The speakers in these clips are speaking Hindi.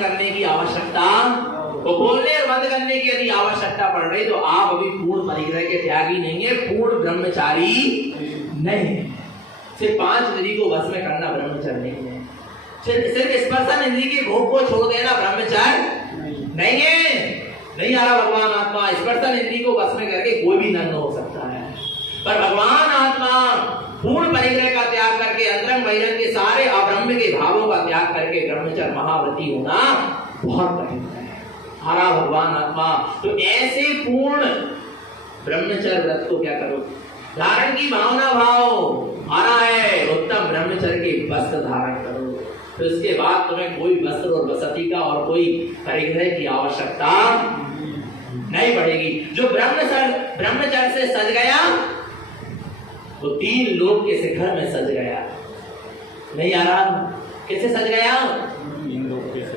बंद करने की आवश्यकता, तो खोलने और बंद करने की यदि आवश्यकता पड़ रही तो आप अभी पूर्ण परिग्रह के त्यागी नहीं है, पूर्ण ब्रह्मचारी नहीं है। सिर्फ 5 इंद्रिय को वश में करना ब्रह्मचर्य नहीं है। सिर्फ स्पर्शन इंद्रिय के भोग को छोड़ देना ब्रह्मचर्य नहीं है। नहीं आ रहा भगवान आत्मा स्पर्शन इंद्रिय को वश में करके कोई भी नग्न हो सकता है, पर भगवान आत्मा पूर्ण परिग्रह का त्याग करके अंतरंग बहिरंग के सारे अब्रह्म के भावों का त्याग करके ब्रह्मचर्य महाव्रती होना बहुत कठिन है। हरा भगवान आत्मा तो ऐसे पूर्ण ब्रह्मचर्य व्रत को क्या करो, धारण की भावना भाव आ रहा है, उत्तम ब्रह्मचर्य के वस्त्र धारण करो। तो इसके बाद तुम्हें कोई वस्त्र और वसति का और कोई परिग्रह की आवश्यकता नहीं पड़ेगी। जो ब्रह्मचर्य से सज गया वो 3 लोक के शिखर में सज गया। नहीं आ रहा, कैसे सज गया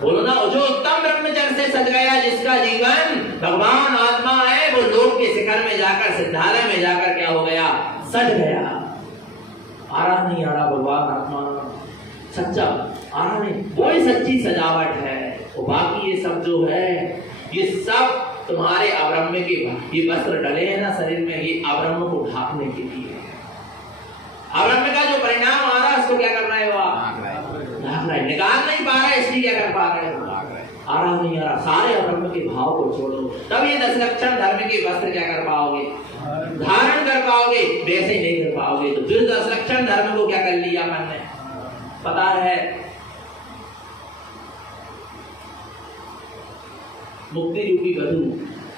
बोलो ना। जो उत्तम ब्रह्मचर्य से सज गया, जिसका जीवन भगवान आत्मा है, वो लोक के शिखर में जाकर सिद्धालय में जाकर क्या हो गया, सज गया। आ रहा नहीं आ रहा भगवान आत्मा सच्चा आ रहा नहीं, वही सच्ची सजावट है। वो बाकी ये सब जो है ये सब तुम्हारे अब्रह्म के ये वस्त्र डले हैं ना शरीर में, ये अब्रह्म को ढाकने के लिए। अब्रह्म का जो परिणाम आ रहा है उसको क्या करना है, निकाल नहीं पा रहा है, इसलिए क्या कर पा रहे हैं, आ रहा नहीं आ रहा। सारे अब्रह्म के भाव को छोड़ो, तब ये 10 लक्षण धर्म के वस्त्र क्या कर पाओगे, धारण कर पाओगे। वैसे ही नहीं कर पाओगे। तो जो 10 लक्षण धर्म को क्या कर लिया मन ने, पता है मुक्ति रूपी वधु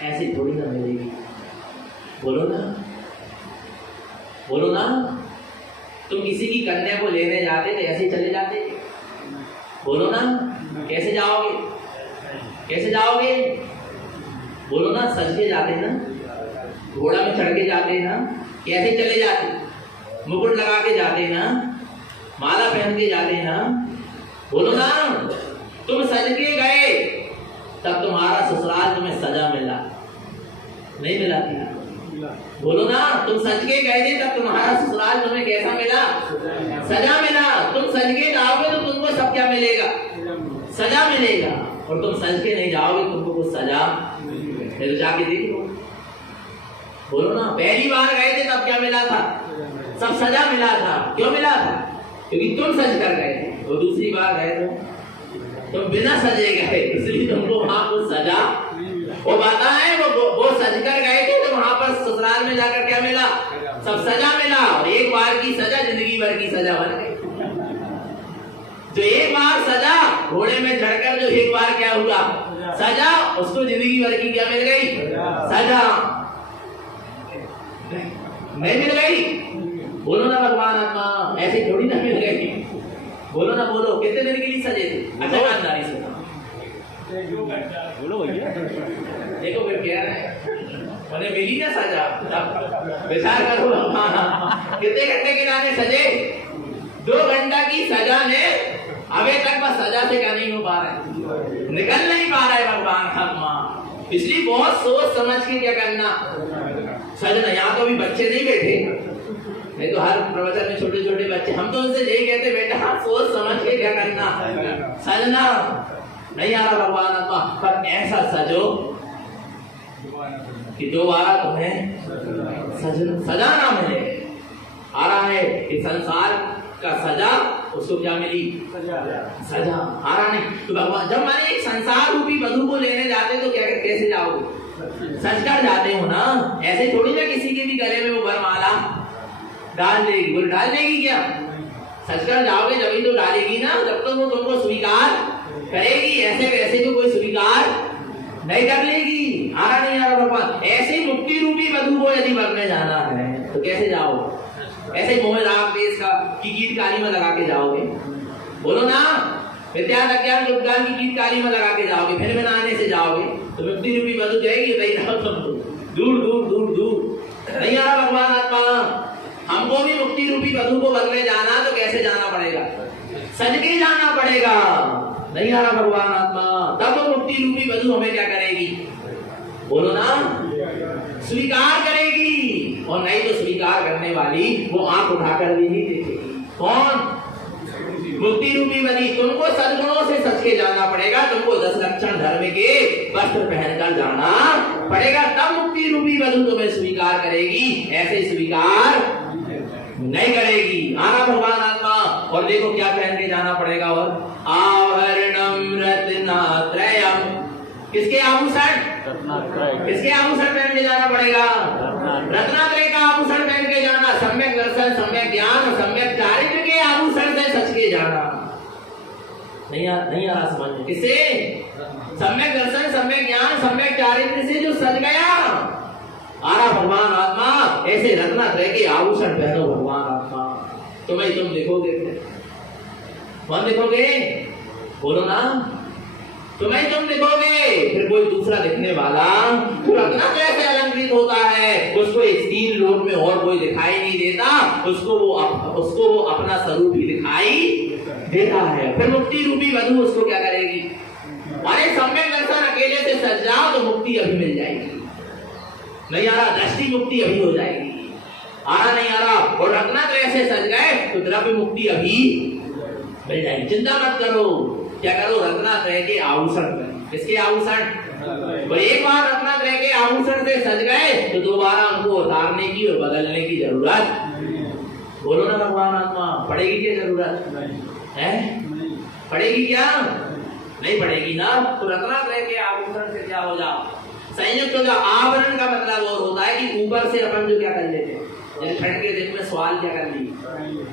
ऐसे थोड़ी ना मिलेगी। बोलो ना, बोलो ना। तुम किसी की कन्या को लेने जाते तो ऐसे ही चले जाते, बोलो ना। कैसे जाओगे, कैसे जाओगे, बोलो ना। सज के जाते ना, घोड़ा में चढ़ के जाते ना, कैसे चले जाते, मुकुट लगा के जाते ना, माला पहन के जाते ना, बोलो ना। तुम सज के गए तब तुम्हारा ससुराल तुम्हें सजा मिला, नहीं मिला थी, बोलो ना। तुम सज के गए थे तब तुम्हारा ससुराल तुम्हें कैसा मिला, सजा मिला। तुम सज के जाओगे तो तुमको सब क्या मिलेगा, सजा मिलेगा। और तुम सज के नहीं जाओगे तुमको कुछ सजा तो जाके देखो, बोलो ना। पहली बार गए थे तब क्या मिला था, सब सजा मिला था। क्यों मिला था, क्योंकि तुम सज कर गए थे। और दूसरी बार गए तो तुम बिना सजे गए, इसलिए तुमको वहां कुछ सजा। वो बाता है वो सज कर गए थे तो वहां पर ससुराल में जाकर क्या मिला, सब सजा मिला। और एक बार की सजा जिंदगी भर की सजा बन गई। जो एक बार सजा घोड़े में चढ़कर जो एक बार क्या हुआ सजा, उसको जिंदगी भर की क्या मिल गई, सजा नहीं मिल गई। बोलो ना भगवान आत्मा ऐसे थोड़ी ना मिल गई, बोलो ना। बोलो कितने दिन के लिए सजे थे, अच्छा ईमानदारी से बोलो भैया। देखो फिर क्या है, मैंने मिली ना सजा, विचार करो। कितने घंटे के लाने सजे, 2 घंटा की सजा ने अभी तक बस सजा से क्या नहीं हो पा रहा है, निकल नहीं पा रहा है भगवान आत्मा। इसलिए बहुत सोच समझ के क्या करना, सजना। यहाँ तो अभी बच्चे नहीं बैठे, नहीं तो हर प्रवचन में छोटे छोटे बच्चे, हम तो उनसे यही कहते बेटा सोच समझ के क्या करना, सजना। नहीं आ रहा भगवान आत्मा, पर ऐसा सजो कि दोबारा तुम्हें सजा ना मिले। आ रहा है कि संसार का सजा उसको क्या मिली, सजा। आ रहा नहीं तो भगवान जब माने एक संसार रूपी वधु को लेने जाते तो क्या कैसे जाओगे, सजकर जाते हो ना। ऐसे थोड़ी ना किसी के भी गले में वो वरमाला डाल देगी, बोल डाल देगी क्या, सजकर जाओगे जब तो डालेगी ना, जब तक वो तुमको स्वीकार करेगी। ऐसे वैसे तो कोई स्वीकार नहीं कर लेगी। आ रहा नहीं आ रहा भगवान। ऐसे मुक्ति रूपी वधु को यदि बनने जाना है तो कैसे जाओ, ऐसे मोह राग देश का की गीत काली में लगा के जाओगे, बोलो ना। विद्या अज्ञान ज्ञान की गीत काली में लगा के जाओगे, फिर में नहाने से जाओगे तो मुक्ति रूपी वधु जाएगी, नहीं जाओ तुम दूर दूर दूर दूर। नहीं आ रहा भगवान आत्मा। हमको भी मुक्ति रूपी वधु को बनने जाना तो कैसे जाना पड़ेगा, सज के जाना पड़ेगा। नहीं आ रहा भगवान आत्मा, तब तो मुक्ति रूपी वधु हमें क्या करेगी, बोलो ना, स्वीकार करेगी। और नहीं तो स्वीकार करने वाली वो आंख उठाकर भी नहीं देखेगी। कौन, मुक्ति रूपी बनी। तुमको सद्गुणों से सच के जाना पड़ेगा, तुमको 10 लक्षण धर्म के वस्त्र पहनकर जाना पड़ेगा, तब मुक्ति रूपी वधु तुम्हें स्वीकार करेगी, ऐसे स्वीकार नहीं करेगी। आना भगवान आत्मा। और देखो क्या पहन के जाना पड़ेगा, और आवरणम रत्नात्रयम, किसके आभूषण, किसके आभूषण पहन के जाना पड़ेगा, रत्नात्रय का आभूषण पहन के जाना, सम्यक दर्शन, सम्यक ज्ञान, सम्यक चारित्र के आभूषण से सच के जाना। नहीं आ रहा समझ में, किससे, सम्यक दर्शन, सम्यक ज्ञान, सम्यक चारित्र से जो सज गया। आरा भगवान आत्मा, ऐसे रत्नात्रय के आभूषण पहनो भगवान आत्मा, तुम्हें तुम दिखोगे, कौन दिखोगे, बोलो ना, तुम्हें तुम दिखोगे, फिर कोई दूसरा दिखने वाला तो रत्नात्रय से अलंकृत होता है, उसको इस 3 लोक में और कोई दिखाई नहीं देता, उसको वो अपना स्वरूप ही दिखाई देता है। फिर मुक्ति रूपी वधु उसको क्या करेगी, अरे सम्यक दर्शन अकेले से सज जाओ तो मुक्ति अभी मिल जाएगी, नहीं आ रहा, दृष्टि मुक्ति अभी हो जाएगी, आ रहा नहीं आ रहा, और रत्नात्रय से सज गए तो द्रव्य मुक्ति अभी मिल जाएगी। चिंता मत करो, क्या करो, रत्नात्रय के आभूषण, किसके आभूषण, तो एक बार रत्नात्रय के आभूषण से सज गए तो दोबारा उनको उतारने की और बदलने की जरूरत, बोलो ना भगवान आत्मा, पड़ेगी क्या जरूरत है, पड़ेगी क्या, नहीं पड़ेगी ना। तो रत्नात्रय के आभूषण से क्या हो जाओ, संयुक्त हो जाओ। आवरण का मतलब और होता है कि ऊपर से अपन जो क्या कर लेते हैं, जैसे ठंड के दिन में सवाल क्या कर ली,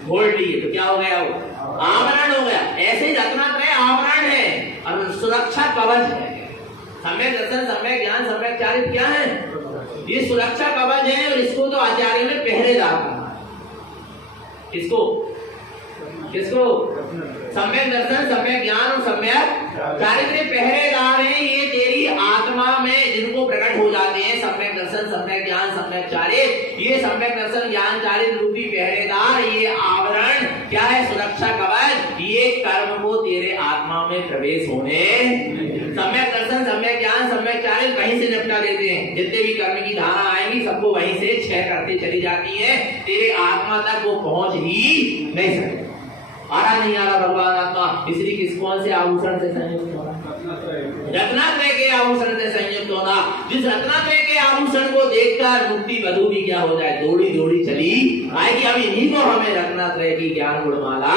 घोल लिए, तो क्या हो गया, वो आवरण हो गया। ऐसे ही रत्नात्रय आवरण है और सुरक्षा कवच है। सम्यक दर्शन, सम्यक ज्ञान, सम्यक चारित्र क्या है, ये सुरक्षा कवच है, और इसको तो आचार्य ने पहरेदार कहा है। किसको, किसको, सम्यक दर्शन, सम्यक ज्ञान और सम्यक चारित्र पहरेदार है, ये तेरी आत्मा में जिनको प्रकट हो जाते हैं, सम्यक दर्शन, सम्यक ज्ञान, सम्यक चारित्र, ये सम्यक दर्शन, ज्ञान, चारित्र रूपी पहरेदार, ये आवरण क्या है, सुरक्षा कवच, ये कर्म को तेरे आत्मा में प्रवेश होने, सम्यक दर्शन, सम्यक ज्ञान, सम्यक चारित्र वहीं से निपटा देते हैं, जितने भी कर्म की धारा आएंगी सबको वहीं से क्षय करते चली जाती है, तेरे आत्मा तक वो पहुंच ही नहीं सकती। आ रहा नहीं आ रहा भगवान आत्मा, इसलिए किस कौन से आभूषण से संयुक्त होना, रत्नात्रय के आभूषण से संयुक्त होना। जिस रत्नात्रय के आभूषण को देखकर मुक्ति वधु भी क्या हो जाए, दौड़ी दौड़ी चली आएगी। अब इन्हीं को हमें रत्नात्रय की ज्ञान गुणमाला,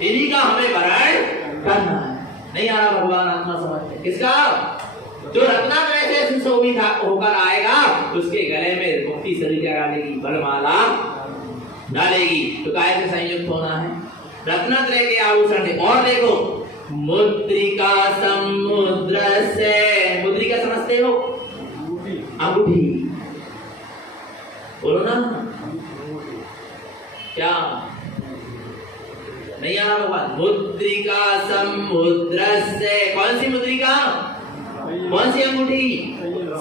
इन्हीं का हमें वरण करना है। नहीं आ रहा भगवान आत्मा समझते, किसका, जो रत्नात्रय से सुशोभित होकर आएगा उसके गले में मुक्ति शरीर क्या डालेगी, वरमाला डालेगी। तो काय से संयुक्त होना है, रत्नात्रय के आभूषण से। और देखो, मुद्रिका समुद्र से, मुद्रिका समझते हो, अंगूठी, बोलो ना, क्या नहीं आ रहा भगवान, मुद्रिका समुद्र से, कौन सी मुद्रिका, कौन सी अंगूठी,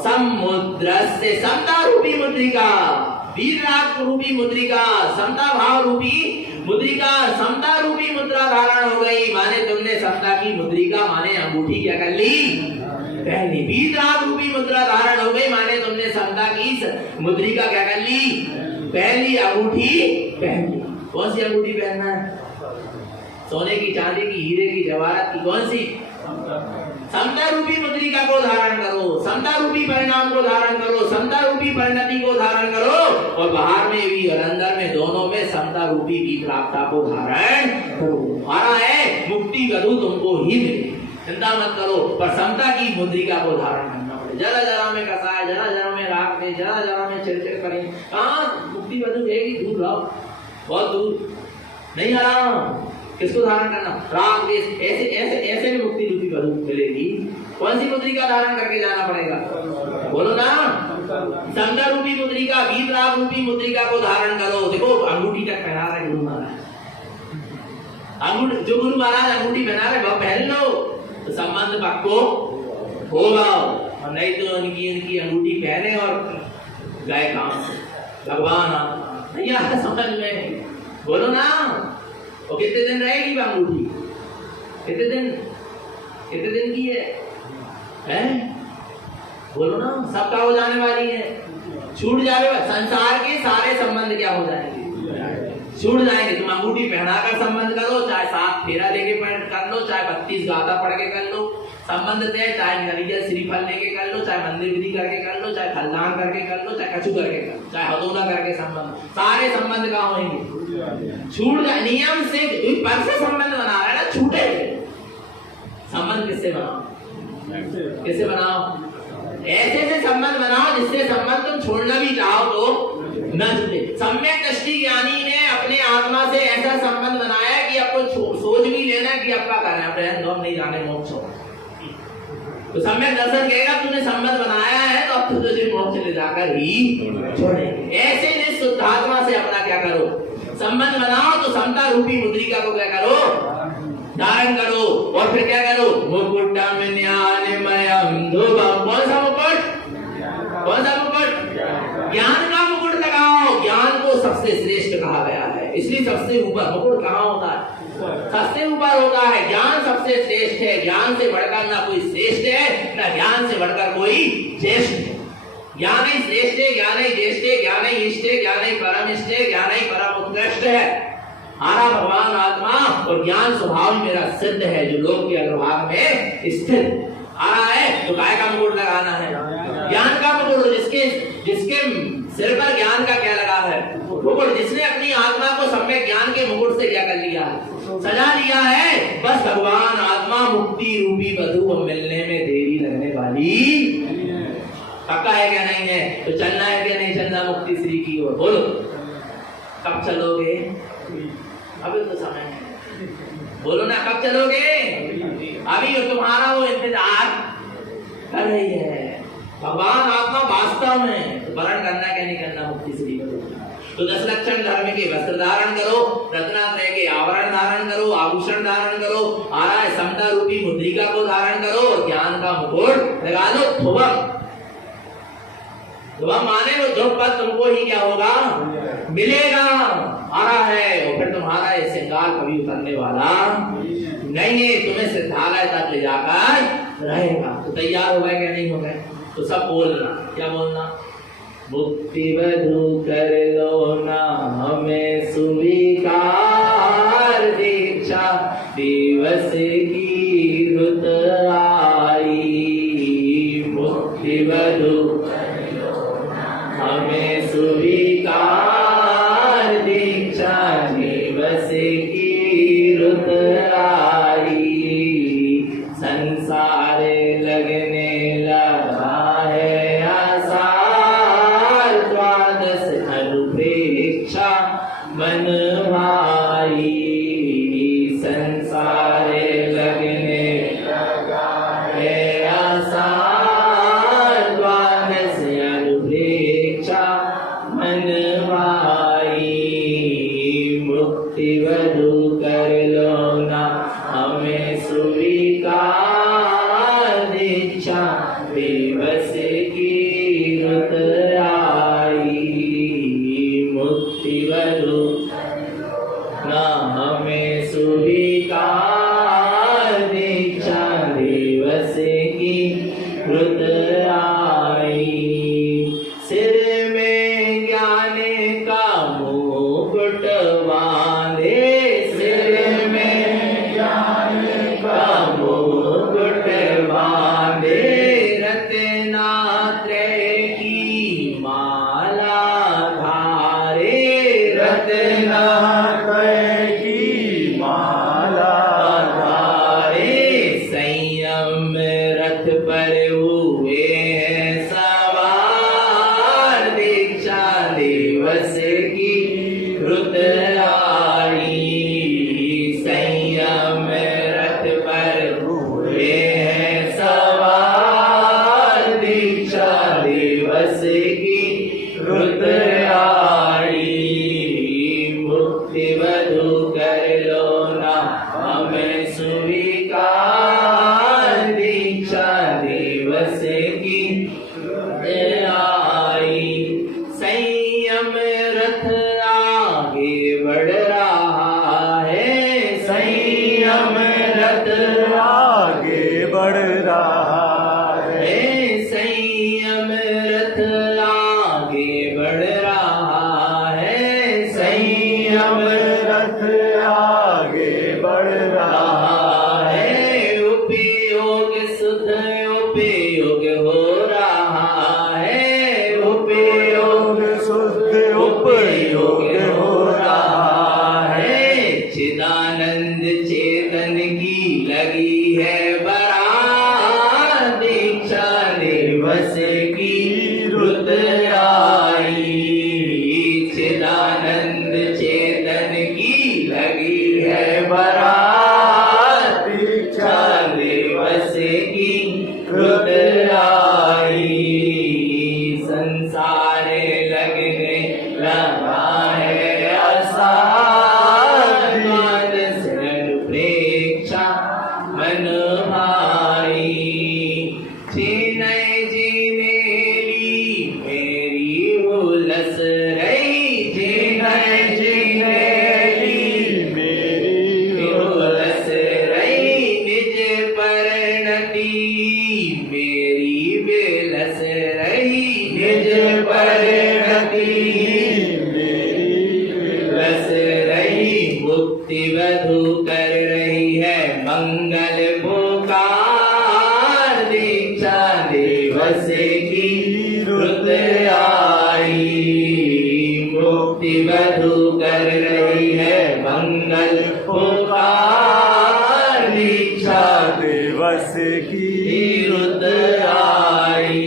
समुद्र से, समता रूपी मुद्रिका, वीरराग रूपी मुद्रिका, समता भाव रूपी मुद्रिका, समता रूपी मुद्रा धारण हो गई, माने तुमने समता की मुद्रिका माने अंगूठी क्या कर ली, पहनी। वीरराग रूपी मुद्रा धारण हो गई, माने तुमने समता की मुद्रिका क्या कर ली, पहली अंगूठी पहनी। कौन सी अंगूठी पहनना है, सोने की, चांदी की, हीरे की, जवाहरात की, कौन सी, समता रूपी मुद्रिका को धारण करो, समता रूपी परिणाम को धारण करो, समता रूपी परिणति को धारण करो, और बाहर में भी और अंदर में दोनों में समता रूपी विप्राप्ता को धारण करो। हमारा है मुक्ति वधु तुमको ही मिले, चिंता मत करो, पर समता की मुद्रिका को धारण करना पड़े। जरा जरा में कसाय, जरा जरा में राग दे, जरा जरा में चिड़चिड़ करें, कहाँ मुक्ति वधु रहेगी, दूर रहो, बहुत दूर, नहीं आ रहा। किसको धारण करना, राग द्वेष, ऐसे ऐसे ऐसे भी मुक्ति रूपी वधु मिलेगी। कौन सी मुद्रिका धारण करके जाना पड़ेगा, बोलो ना, समता रूपी मुद्रिका, वीतराग रूपी मुद्रिका को धारण करो। देखो अंगूठी तक पहना रहे गुरु महाराज, अंगूठी जो गुरु महाराज अंगूठी पहना रहे वह पहन लो तो संबंध पक्को होगा, और नहीं तो उनकी अंगूठी पहने और गए काम से। भगवान नहीं आता समझ में, बोलो ना। और कितने दिन रहेगी वो अंगूठी, कितने दिन की है? बोलो ना, सबका हो जाने वाली है, छूट जाए, संसार के सारे संबंध क्या हो जाएंगे, छूट जाएंगे। तुम अंगूठी पहनाकर संबंध करो, चाहे 7 फेरा लेके कर लो, चाहे 32 गाथा पढ़ के कर लो, संबंध तय, चाहे नरियल श्रीफल लेके कर लो, चाहे मंदिर विधि करके कर लो, चाहे खलदान करके कर लो, चाहे कछु करके कर लो, चाहे हदोला करके संबंध, सारे संबंध कहाँ होंगे? छूट जाए। नियम से पर से संबंध बना रहा है ना, छूटे संबंध किससे बनाओ? किससे बनाओ? ऐसे से संबंध बनाओ जिससे संबंध तुम छोड़ना भी चाहो तो न छूटे। सम्यक दृष्टि ज्ञानी ने अपने आत्मा से ऐसा संबंध बनाया कि आपको सोच भी लेना कि आपका कार्य अब नहीं जाने मोक्ष हो। तो सम्यक दर्शन कहेगा तूने संबंध बनाया है तो अब तू तुझे मोक्ष ले जाकर ही छोड़ेंगे। ऐसे ने शुद्धात्मा से अपना क्या करो? संबंध बनाओ। तो समता रूपी मुद्रिका को क्या करो? धारण करो। और फिर क्या करो? मुकुटम ज्ञानमयम धूपम। कौन सा मुकुट? कौन सा मुकुट? ज्ञान का मुकुट लगाओ। ज्ञान को सबसे श्रेष्ठ कहा गया है, इसलिए सबसे ऊपर मुकुट कहाँ होता है? सबसे ऊपर होता है। ज्ञान सबसे श्रेष्ठ है। ज्ञान से बढ़कर ना कोई श्रेष्ठ है, ना ज्ञान से बढ़कर कोई ज्येष्ठ है। ज्ञान ही श्रेष्ठ है, ज्ञान ही ज्येष्ठ है, ज्ञान ही इष्ट है, ज्ञान ही परम इष्ट है, ज्ञान ही परम उत्कृष्ट है। आरा भगवान आत्मा और ज्ञान स्वभाव मेरा सिद्ध है, जो लोक के अग्रभाग में स्थित आ रहा है। तो काय का मुकुट लगाना है? ज्ञान का मुकुट। जिसके सिर पर ज्ञान का क्या लगा है? मुकुट। जिसने अपनी आत्मा को सम्यक ज्ञान के मुकुट से क्या कर लिया है? सजा लिया है। बस भगवान आत्मा मुक्ति रूपी वधु मिलने में देरी लगने वाली पक्का है क्या? नहीं है तो चलना है क्या? नहीं चलना मुक्ति श्री की ओर। बोलो कब चलोगे? अभी तो समय है, बोलो ना कब चलोगे? अभी तुम्हारा वो इंतजार कर रही है। भगवान आत्मा वास्तव में वर्ण करना क्या नहीं करना मुक्ति श्री को। तो 10 लक्षण धर्म के वस्त्र धारण करो, रत्नात्रय के आवरण धारण करो, आभूषण धारण करो, आ रहा है समता रूपी मुद्रिका को धारण करो और ज्ञान का मुकुट लगा लो। ध्रुवम माने वो जो पद तुमको ही क्या होगा? मिलेगा। आ रहा है और फिर तुम्हारा ये श्रृंगार कभी उतरने वाला नहीं है। तुम्हें सिद्धालय तक ले जाकर रहेगा। तो तैयार हो गए क्या? नहीं हो गए? तो सब बोलना। क्या बोलना? मुक्ति वधु कर लो ना हमें स्वीकार, दीक्षा दिवस की रुत आई। मुक्ति वधु हमें स्वीकार, दीक्षा दिवस की रुत आई। संसार लगने लगा है आसार, द्वादश अनुप्रेक्षा मन भाई। संसार लगने लगा है आसार, द्वादश अनुप्रेक्षा मन भाई। मुक्ति वधु कर लो ना हमें स्वीकार, दीक्षा दिवस की रुत आई। मुक्ति वधु ना हमें स्वीकार, दीक्षा दिवस की रुत आई। सिर में ज्ञान का मुकुट बांधे, सिर में ज्ञान का मुकुट बांधे, रत्नात्रय की माला धारे। रत्नात्रय की माला धारे, संयम रथ पर हुए हैं सवार, दीक्षा दिवस की रुत आई। संयम रथ पर हुए हैं सवार, दीक्षा दिवस की रुत आई। मुक्ति वधु कर लो ना हमें स्वीकार, है बरात, दीक्षा दिवस की रुत आई। चिदानंद चेतन की लगी है बरात, दीक्षा दिवस की रुत आई। संसार लगने लगा है आसान, शरण प्रेक्षा मन भाई। जीने जीने ली मेरी हुलस रही, जीने जीने ली मेरी हुलस रही। निज परिणति मेरी बेलस रही, निज परिणति मेरी बेलस रही। मुक्ति वधु कर रही है मंगल पुकार, दीक्षा दिवस की रुत आई। मुक्ति वधु कर रही है मंगल पुकार, दीक्षा दिवस की रुत आई।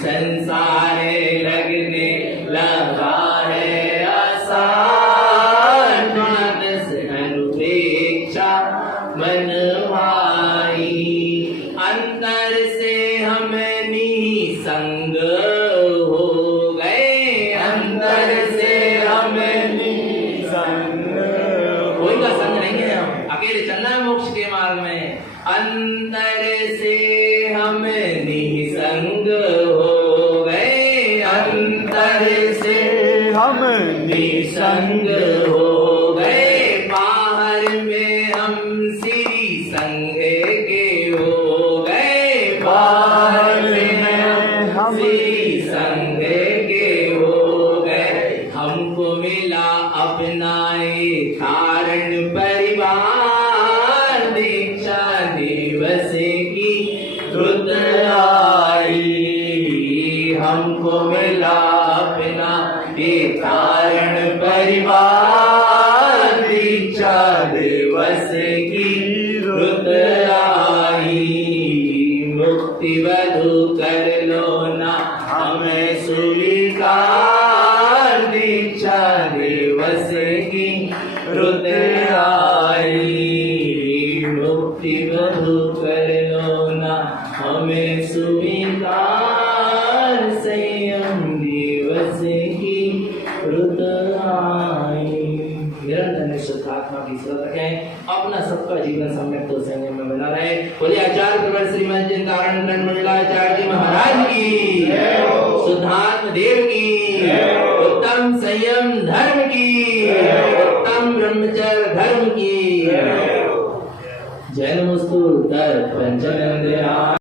संसार लगने लगा है आसान, अनुपेक्षा मन भाई। अंतर से हम निसंग हो गए, अंतर से हम संग कोई का संग नहीं है, हम अकेले चलना है मोक्ष के मार्ग में। अंतर से हम निसंग हो गए, अंतर से हम निसंग हो गए। बाहर में हम श्री संग के हो गए, बाहर में हम श्री संग के हो गए। हमको मिला अपना एक कारण परिवार, दीक्षा दिवस की रुत आई। हमको मिला अपना एक कारण परिवार, दीक्षा दिवस की रुत आई। मुक्ति वधु कर लो ना हमें स्वीकार, दीक्षा दिवस की रुत आई। मुक्ति वधु कर लो ना हमें स्वीकार, संयम दिवस की रुत आई। निरंतर निश्चितात्मा की सेवा रखें, अपना सबका जीवन सम्यक तो संयम में बना रहे। बोलिए आचार्य प्रवर श्रीमद चिंतारण खंड मंडलाचार्य जी महाराज की, शुद्धात्म देव की, उत्तम संयम धर्म की, उत्तम ब्रह्मचर्य धर्म की। जन्मस्तु तत् पंचनंद